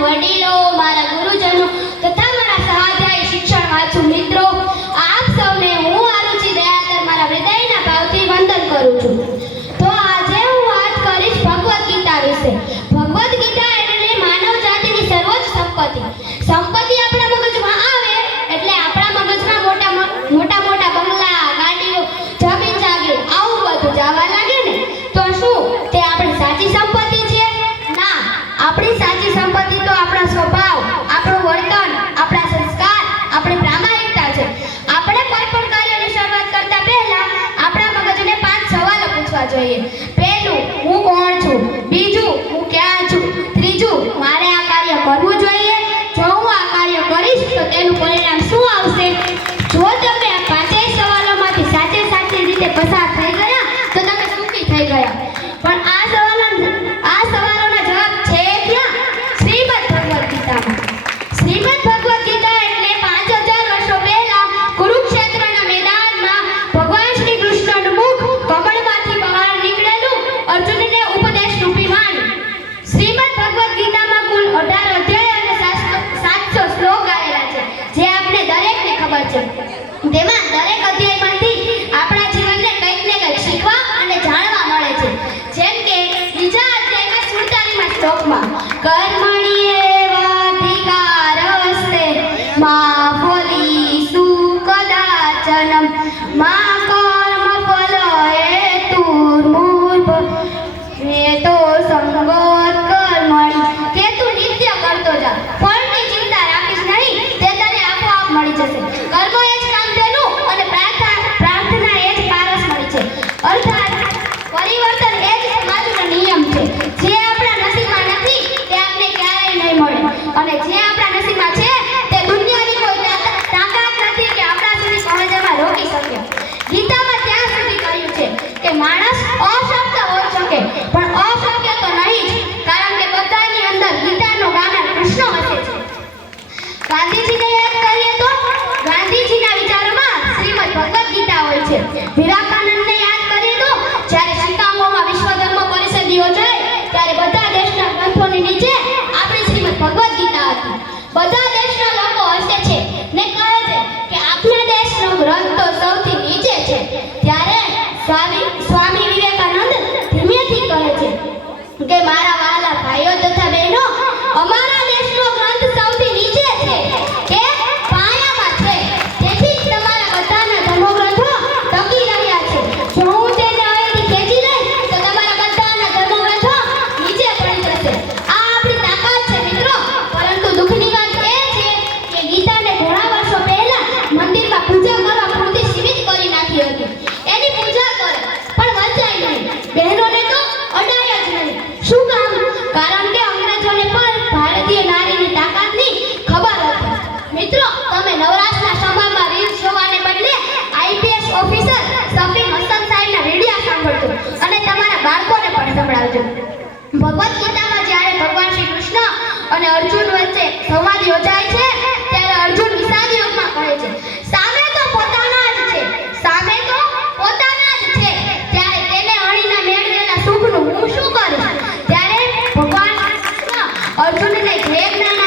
વડીલો, મારા ગુરુજનો તથા મારા સહાધ્યાયી શિક્ષણવાચુ મિત્રો, આપ સૌને હું આરુચિ દયાકર મારા હૃદયના ભાવથી વંદન કરું છું. તો આજે હું વાત કરીશ ભગવદ્ ગીતા વિશે. ભગવદ્ ગીતા એટલે માનવ જાતિની સર્વોચ્ચ સંપત્તિ. સંપત્તિ આપણા મગજમાં આવે એટલે આપણા મગજમાં મોટા મોટા બંગલા, ગાડીઓ, જમીન જાગીર આવું બધું જવા લાગે ને. તો શું તે આપણી સાચી સંપત્તિ છે? ના, આપણી સાચી સંપત્તિ તો આપણો સ્વભાવ, આપણું વર્તન, આપણા સંસ્કાર, આપણી પ્રામાણિકતા છે. આપણે કોઈ પણ કાર્યની શરૂઆત કરતા પહેલા આપણા મગજને 5 સવાલો પૂછવા જોઈએ. પહેલું, હું કોણ છું? બીજું, હું ક્યાં છું? ત્રીજું, મારે આ કાર્ય કરવું જોઈએ? જો હું આ કાર્ય કરીશ તો તેનું પરિણામ શું આવશે? જો તમે આ 5 સવાલોમાંથી સાચી રીતે પસાર થઈ ગયા તો તમે સુખી થઈ ગયા. પણ આ સવાલોના જવાબ છે ક્યાં? શ્રીમદ ભગવદ્ ગીતામાં. શ્રીમદ ભગવદ્ ગીતા એટલે 5000 વર્ષો પહેલા કુરુક્ષેત્રના મેદાનમાં ભગવાન શ્રી કૃષ્ણનું મુખ કમળમાંથી બહાર નીકળેલું અર્જુનને ઉપદેશ રૂપી વાણી. શ્રીમદ ભગવદ્ ગીતામાં કુલ 18 અધ્યાય અને 700 શ્લોક આવેલા છે, જે આપણે દરેકને ખબર છે. તેમાં દરેક અધ્યાયમાંથી આપણા જીવનને કંઈક ને કંઈક શીખવા અને જાણવા મળે છે. જેમ કે બીજા અધ્યાયમાં 47માં શ્લોકમાં કર્મણ્યેવાધિકારસ્તે મા ફલિષુ કદાચનમ મા કર્મફલ હેતુર્મુર્ભવેતો સંગોત કર્મણિ. કે તું નિત્ય કરતો જા, ફળની ચિંતા રાખીશ નહીં, તે તને આપોઆપ મળી જશે. કર્મો એ જ કામધેનુ અને પ્રાર્થના એ જ પારસ મળી છે. અર્થાત પરિવર્તન એ જ સમાજનો નિયમ છે. જે આપણા નસીબમાં નથી તે આપણે ક્યારેય નહીં મળે, અને જે આપણા નસીબમાં છે તે દુનિયાની કોઈ તાકાત નથી કે આપણા સુધી પહોંચવામાં રોકી શકે. ગીતામાં ત્યાં સુધી કહ્યું છે કે માણસ અશક્ય હોઈ શકે પણ અશક્ય તો નહીં જ, કારણ કે બધાની અંદર ગીતાનો ગાનાર કૃષ્ણ વસે છે. ગાંધીજીને યાદ કરીએ તો ગાંધીજીના વિચારોમાં શ્રીમદ ભગવદ્ ગીતા હોય છે. વિવેકાનંદને યાદ કરીએ તો જ્યારે શિકાગોમાં વિશ્વ ધર્મ પરિષદ યોજાય ત્યારે બધા દેશના ગ્રંથોની નીચે આપણી શ્રીમદ ભગવદ્ ગીતા હતી. બધા દેશના લોકો હસે છે ને કહે છે કે આપણા દેશનો ગ્રંથ તો સૌથી નીચે છે. ત્યારે સ્વામી વિવેકાનંદ ધીમેથી કહે છે કે મારા વહાલા ભાઈઓ તથા બહેનો, અમારા દેશનો ગ્રંથ સૌથી નીચે છે, કે પાયામાં છે. તેથી જ તમારા બધાના ધર્મગ્રંથો ટકી રહ્યા છે. જો હું તેને અહીંથી ખેંચી લઈશ તો તમારા બધાના ધર્મગ્રંથો નીચે પડી જશે. આ આપણી તાકાત છે મિત્રો. પરંતુ દુઃખની વાત એ છે કે ગીતાને ઘણા વર્ષો પહેલા મંદિરમાં પૂજા કરવા પૂરતી સીમિત કરી નાખી હતી. એની પૂજા કરે પણ વંચાય નહીં. બહેનોને તો અડાય જ નહીં. શું કામ? કારણ કે અંગ્રેજોને પણ ભારતીય નારીની તાકાતની ખબર હતી. મિત્રો, તમે નવરાશના સમયમાં રીલ્સ જોવાને બદલે આઈપીએસ ઓફિસર સફીન હસન સાહેબના વિડિયો સાંભળજો અને તમારા બાળકોને પણ સંભળાવજો. ભગવદ્ ગીતામાં જ્યારે ભગવાન શ્રી કૃષ્ણ અને અર્જુન વચ્ચે સંવાદ યોજાય છે ત્યારે અર્જુન વિષાદ યોગમાં કહે છે, સામે તો પોતાના જ છે, સામે તો પોતાના જ છે, ત્યારે તેને અણીના મેળવેલા સુખનું હું શું કરીશ? ત્યારે ભગવાન કૃષ્ણ અર્જુનને ધ્યેય જ્ઞાન